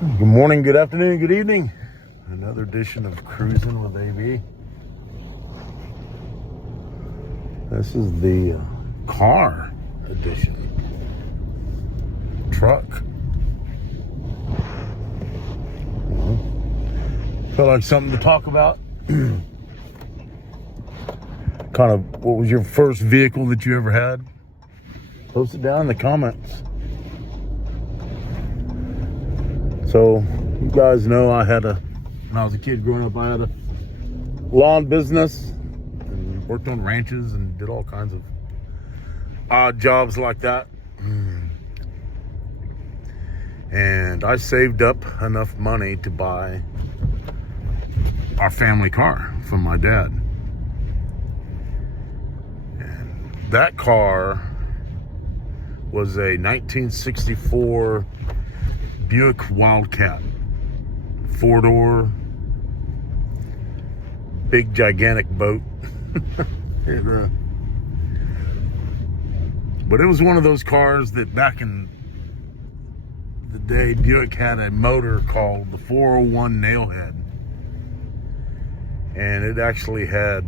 Good morning, good afternoon, good evening. Another edition of Cruising with AB. This is the car edition. Truck. Feel like something to talk about. Kind of, what was your first vehicle that you ever had? Post it down in the comments. So, you guys know when I was a kid growing up, I had a lawn business and worked on ranches and did all kinds of odd jobs like that. And I saved up enough money to buy our family car from my dad. And that car was a 1964 Buick Wildcat, 4-door, big gigantic boat. But it was one of those cars that back in the day, Buick had a motor called the 401 Nailhead, and it actually had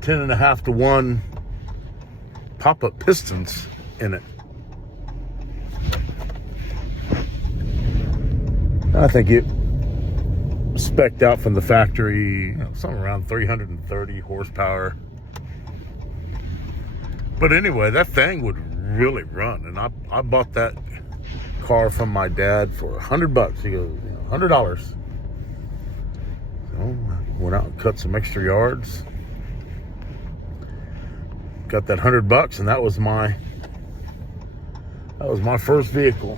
10.5 to 1 pop-up pistons in it. I think it spec'd out from the factory, somewhere around 330 horsepower. But anyway, that thing would really run. And I bought that car from my dad for $100. He goes, $100. So I went out and cut some extra yards. Got that $100, and that was my first vehicle.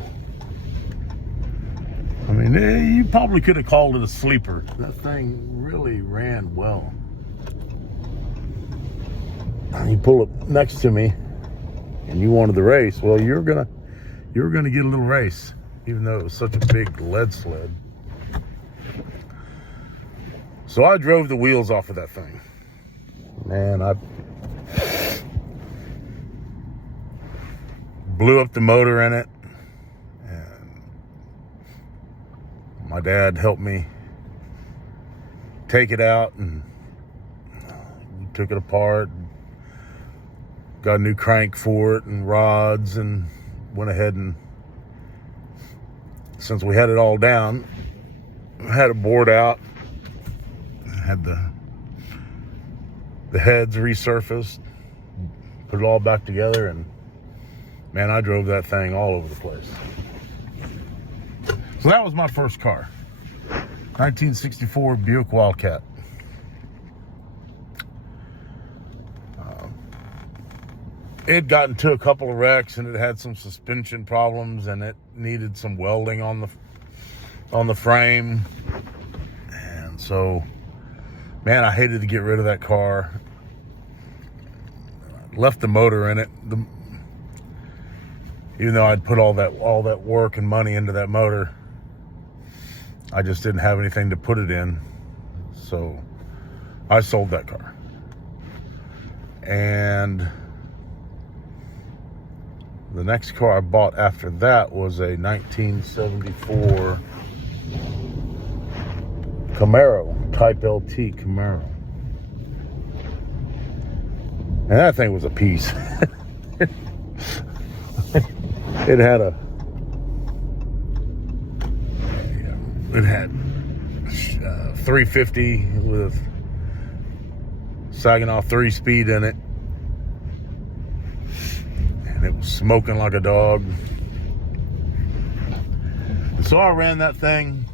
I mean, you probably could have called it a sleeper. That thing really ran well. You pull up next to me, and you wanted the race. Well, you were gonna get a little race, even though it was such a big lead sled. So I drove the wheels off of that thing. Man, I blew up the motor in it. My dad helped me take it out, and we took it apart, got a new crank for it and rods, and went ahead and, since we had it all down, had it bored out, had the heads resurfaced, put it all back together, and man, I drove that thing all over the place. So that was my first car, 1964 Buick Wildcat. It had gotten to a couple of wrecks, and it had some suspension problems, and it needed some welding on the frame. And so, man, I hated to get rid of that car. Left the motor in it. Even though I'd put all that work and money into that motor, I just didn't have anything to put it in, so I sold that car. And the next car I bought after that was a 1974 Camaro, Type LT Camaro. And that thing was a piece. It had 350 with Saginaw 3-speed in it, and it was smoking like a dog. And so I ran that thing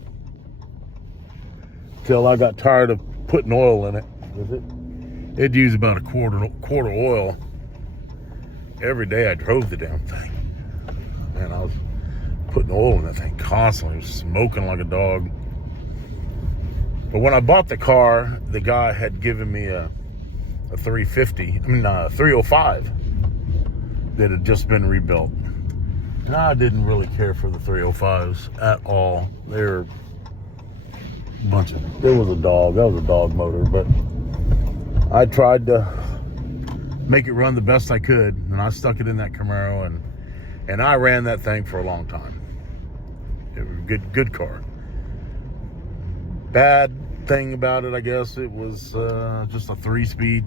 till I got tired of putting oil in it. It'd use about a quart of oil every day I drove the damn thing. And I was putting oil in that thing constantly. It was smoking like a dog. But when I bought the car, the guy had given me a 305 that had just been rebuilt. And I didn't really care for the 305s at all. They're a bunch of, that was a dog motor, but I tried to make it run the best I could, and I stuck it in that Camaro, and I ran that thing for a long time. Good car. Bad thing about it, I guess, it was just a 3-speed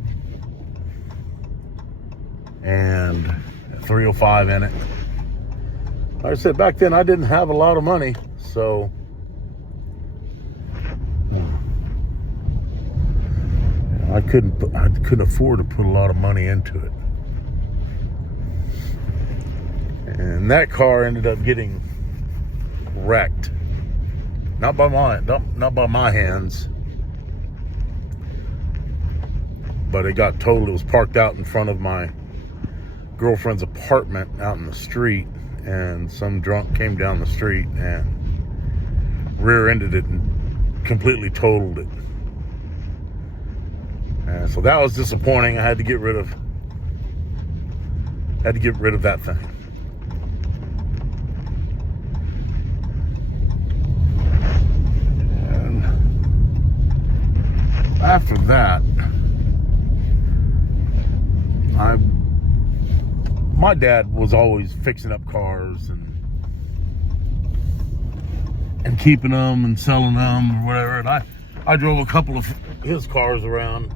and a 305 in it. Like I said, back then I didn't have a lot of money, so I couldn't afford to put a lot of money into it. And that car ended up getting wrecked. Not by my hands, but it got totaled. It was parked out in front of my girlfriend's apartment out in the street, and some drunk came down the street and rear-ended it and completely totaled it. And so that was disappointing. I had to get rid of that thing. And after that, my dad was always fixing up cars and keeping them and selling them or whatever. And I drove a couple of his cars around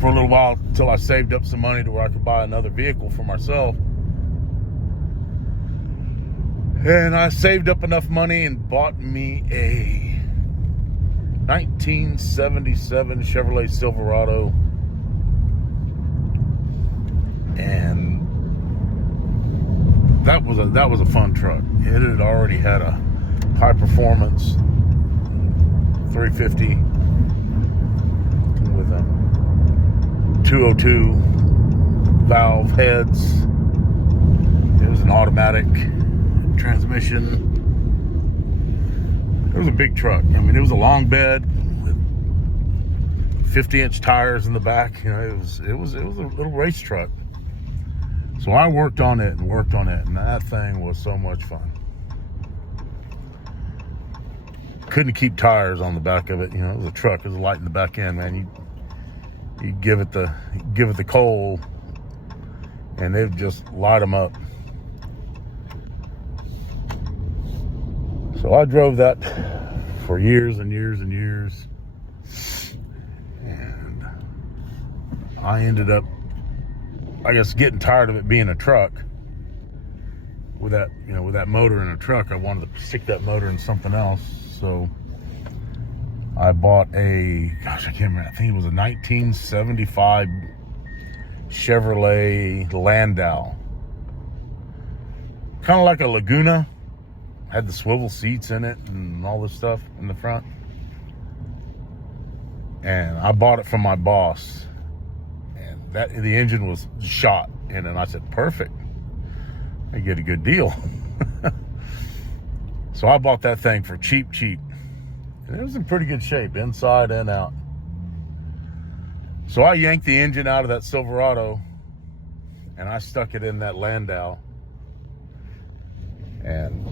for a little while until I saved up some money to where I could buy another vehicle for myself. And I saved up enough money and bought me a 1977 Chevrolet Silverado. And that was a fun truck. It had already had a high performance 350 with a 202 valve heads. It was an automatic transmission. It was a big truck. I mean, it was a long bed with 50-inch tires in the back. You know, it was a little race truck. So I worked on it, and that thing was so much fun. Couldn't keep tires on the back of it. You know, it was a truck. It was a light in the back end, man. You give it the coal, and they'd just light them up. So I drove that for years and years and years, and I ended up, I guess, getting tired of it being a truck. With that motor in a truck, I wanted to stick that motor in something else. So I bought I can't remember. I think it was a 1975 Chevrolet Landau. Kind of like a Laguna. Had the swivel seats in it and all this stuff in the front. And I bought it from my boss. And the engine was shot. And then I said, perfect. I get a good deal. So I bought that thing for cheap. And it was in pretty good shape, inside and out. So I yanked the engine out of that Silverado and I stuck it in that Landau. And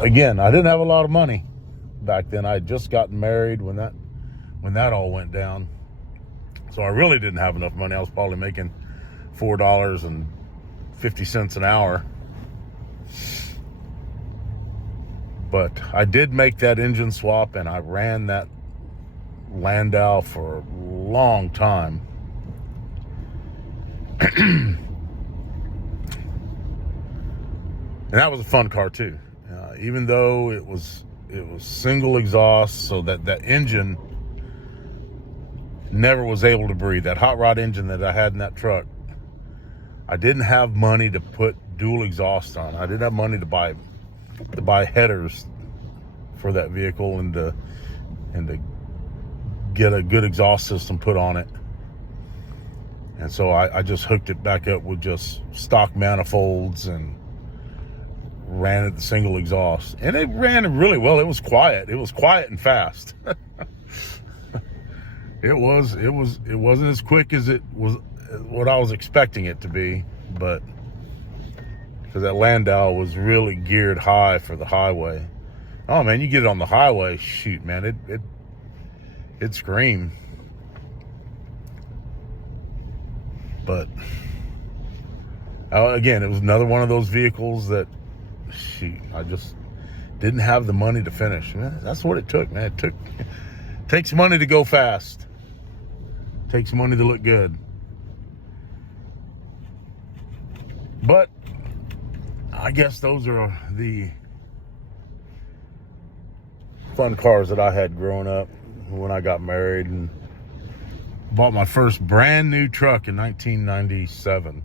again, I didn't have a lot of money back then. I had just gotten married when that all went down. So I really didn't have enough money. I was probably making $4.50 an hour. But I did make that engine swap, and I ran that Landau for a long time. And that was a fun car too. Even though it was single exhaust, so that engine never was able to breathe. That hot rod engine that I had in that truck, I didn't have money to put dual exhaust on. I didn't have money to buy headers for that vehicle and to get a good exhaust system put on it. And so I just hooked it back up with just stock manifolds and ran it the single exhaust. And it ran really well. It was quiet. It was quiet and fast. It wasn't as quick as it was what I was expecting it to be, but because that Landau was really geared high for the highway. Oh man, you get it on the highway, shoot, man, it screamed. But again, it was another one of those vehicles that shoot, I just didn't have the money to finish. Man, that's what it took, man. Takes money to go fast. Takes money to look good. But I guess those are the fun cars that I had growing up when I got married and bought my first brand new truck in 1997.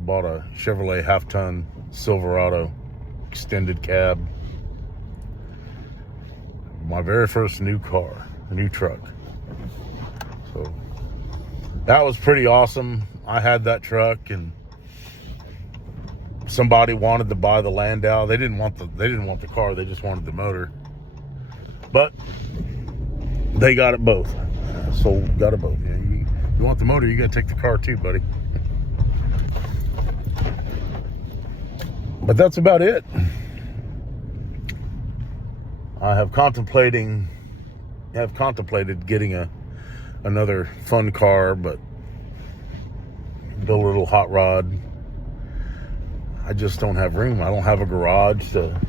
Bought a Chevrolet half-ton Silverado extended cab. My very first new car, a new truck. So that was pretty awesome. I had that truck, and somebody wanted to buy the Landau. They didn't want the car, they just wanted the motor. But they got it both. So got it both. Yeah, you want the motor, you gotta take the car too, buddy. But that's about it. I have contemplated getting another fun car, but build a little hot rod. I just don't have room. I don't have a garage to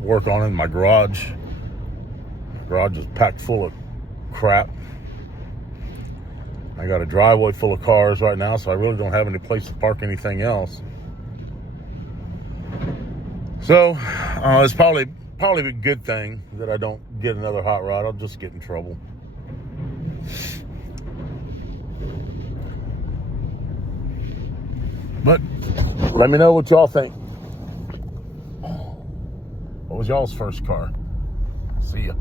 work on in my garage. My garage is packed full of crap. I got a driveway full of cars right now, so I really don't have any place to park anything else. So it's probably a good thing that I don't get another hot rod. I'll just get in trouble. But let me know what y'all think. What was y'all's first car? See ya.